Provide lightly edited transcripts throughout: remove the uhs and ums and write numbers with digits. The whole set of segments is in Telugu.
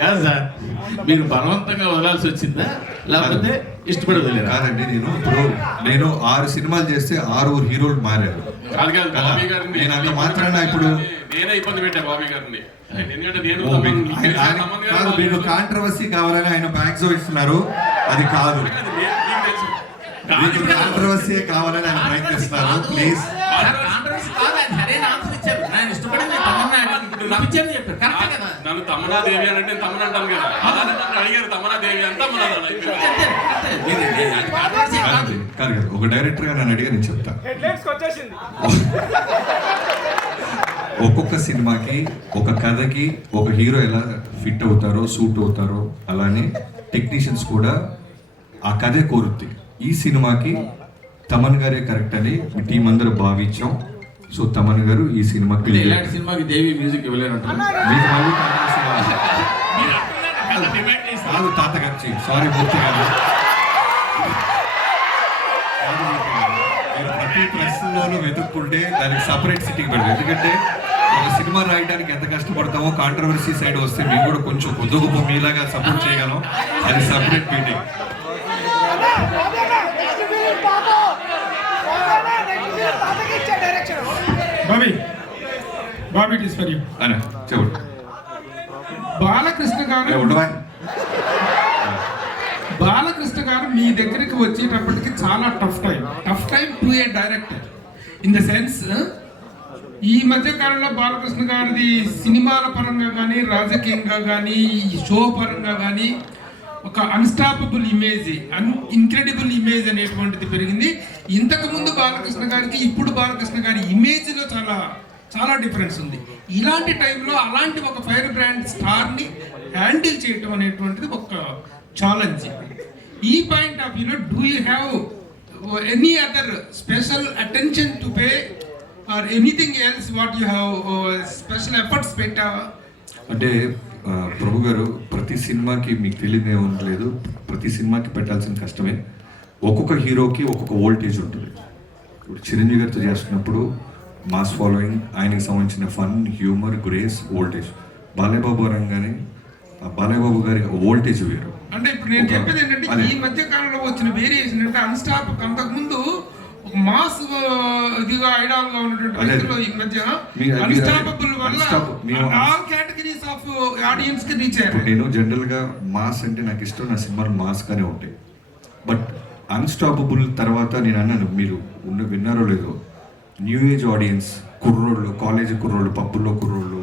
కాదు సార్, మీరు బలవంతంగా వదలాల్సి వచ్చిందా లేకపోతే ఇష్టపడి వదిలేరా? కాదండి, నేను 6 సినిమాలు చేస్తే 6 హీరోలు మారారు. కాదు కాదు, బాబీ గారిని నేను అంత మాత్రాన ఇప్పుడు నేనే ఇబ్బంది పెట్టా బాబీ గారిని. ఎందుకంటే నేను కాదు, మీకు కాంట్రవర్సీ కావాలని ఆయన బ్యాగ్స్ ఇస్తున్నారు. అది కాదు, మీకు కాంట్రవర్సీ కావాలని ఆయన ప్రయత్నిస్తున్నారు. ప్లీజ్ నన్ను తమన్నా దేవి అంటే తమన్ అంటాను కదా, అలానే నన్ను అడిగారు తమన్నా దేవి అంటే కాదు కదా, ఒక డైరెక్టర్ గా నన్ను అడిగా నేను చెప్తా. ఒక్కొక్క సినిమాకి ఒక కథకి ఒక హీరో ఎలా ఫిట్ అవుతారో సూట్ అవుతారో అలానే టెక్నీషియన్స్ కూడా ఆ కథే కోరుద్ది. ఈ సినిమాకి తమన్ గారే కరెక్ట్ అని మీ టీం అందరూ భావించాం. సో తమన్ గారు ఈ సినిమాకి దేవి మ్యూజిక్ ఇవ్వలేనంటారు. కాదు తాతగారు, సారీ మూర్తి గారు, మీరు ప్రతి ప్రశ్నలోనూ వెతుక్కుంటే దానికి సపరేట్ సిట్టింగ్ పెడతారు. ఎందుకంటే ఒక సినిమా రాయడానికి ఎంత కష్టపడతామో కాంట్రవర్సీ సైడ్ వస్తే మేము కూడా కొంచెం కొద్దిగా మీలాగా సపోర్ట్ చేయగలం. అది separate meeting. Bobby it is for you. అనే చెప్పండి. బాలకృష్ణ గారు మీ దగ్గరికి వచ్చేటప్పటికి చాలా tough time to A director. In the sense ఈ మధ్య కాలంలో బాలకృష్ణ గారిది సినిమాల పరంగా కానీ రాజకీయంగా కానీ షో పరంగా కానీ ఒక అన్స్టాపబుల్ ఇమేజ్, ఇన్క్రెడిబుల్ ఇమేజ్ అనేటువంటిది పెరిగింది. ఇంతకుముందు బాలకృష్ణ గారికి ఇప్పుడు బాలకృష్ణ గారి ఇమేజ్లో చాలా చాలా డిఫరెన్స్ ఉంది. ఇలాంటి టైంలో అలాంటి ఒక ఫైర్ బ్రాండ్ స్టార్ని హ్యాండిల్ చేయటం అనేటువంటిది ఒక ఛాలెంజ్. ఈ పాయింట్ ఆఫ్ వ్యూలో do you have any other special attention to pay or anything else what you have special efforts పెట్టావా? అంటే ప్రభు గారు, ప్రతి సినిమాకి మీకు తెలియదు ఏముండలేదు, ప్రతి సినిమాకి పెట్టాల్సిన కష్టమే. ఒక్కొక్క హీరోకి ఒక్కొక్క వోల్టేజ్ ఉంటుంది. ఇప్పుడు చిరంజీవి గారితో చేస్తున్నప్పుడు మాస్ ఫాలోయింగ్, ఆయనకి సంబంధించిన fun, humour, grace, voltage. Balayya Babu రంగానే బాలయ్యబాబు గారి వోల్టేజ్ వేరు. అంటే ఇప్పుడు నేను చెప్పేది ఏంటంటే ఈ మధ్య కాలంలో వచ్చిన వేరియేషన్ అంటే అంతకు ముందు మాస్ ఇదిగా ఐడాల్ గా ఉన్నటువంటి ఈ మధ్య అన్స్టాపబుల్ వల్ల ఆల్ కేటగిరీస్ ఆఫ్ ఆడియన్స్ కి రీచ్ అయ్యారు. నేను జనరల్ గా మాస్ అంటే నాకు ఇష్టం, నా సినిమాలు మాస్ గానే ఉంటాయి. బట్ అన్స్టాపబుల్ తర్వాత నేను అన్నాను, మీరు విన్నారో లేదో, న్యూ ఏజ్ ఆడియన్స్, కుర్రోళ్ళు, కాలేజ్ కుర్రోళ్ళు, పబ్బుల్లో కుర్రోళ్ళు,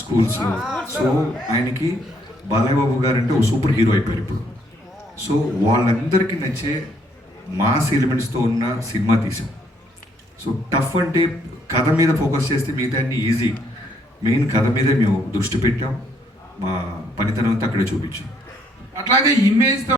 స్కూల్స్లో. సో ఆయనకి బాలయ్యబాబు గారు అంటే ఒక సూపర్ హీరో అయిపోయారు ఇప్పుడు. సో వాళ్ళందరికీ నచ్చే మాస్ ఎలిమెంట్స్తో ఉన్న సినిమా తీసాం. సో టఫ్ అంటే కథ మీద ఫోకస్ చేస్తే మిగతా అన్ని ఈజీ. మెయిన్ కథ మీదే మేము దృష్టి పెట్టాం, మా పనితనం అంతా అక్కడే చూపించాం. అట్లాగే ఇమేజ్తో